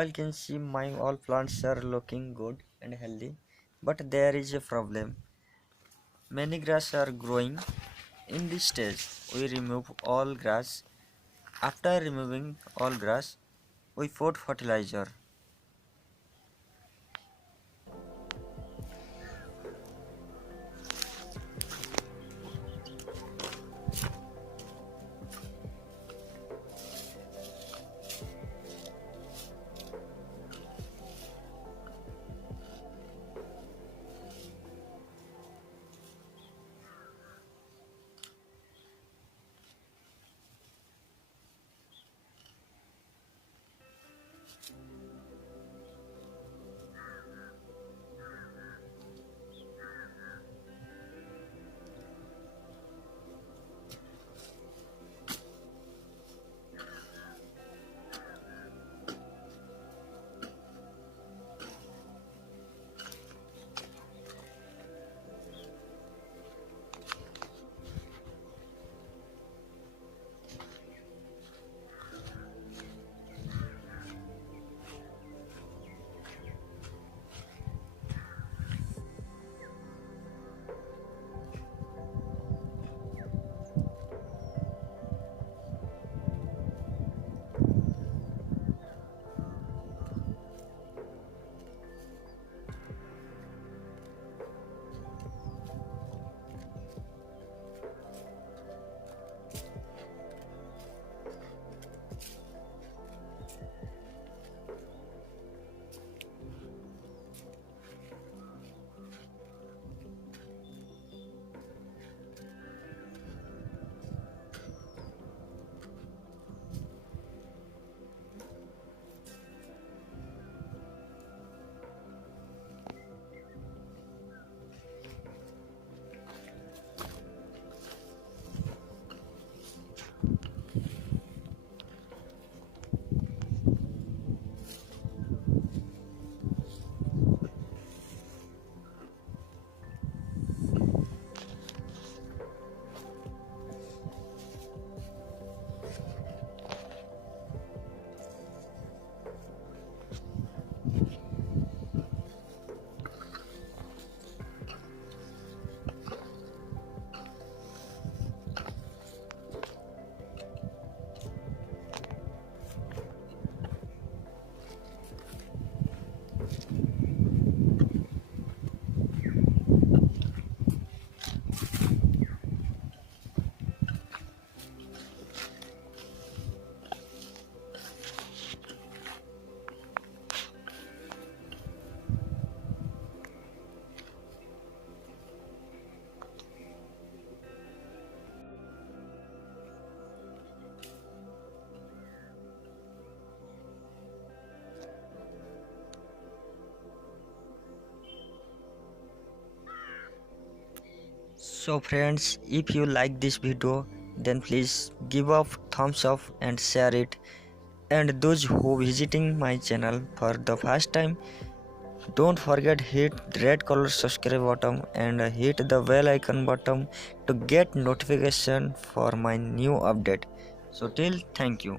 soil can see my all plants are looking good and healthy, but there is a problem. Many grass are growing. In this stage, we remove all grass. After removing all grass, we put fertilizer. So friends, if you like this video, then please give a thumbs up and share it. And those who visiting my channel for the first time, don't forget hit red color subscribe button and hit the bell icon button to get notification for my new update. So till thank you.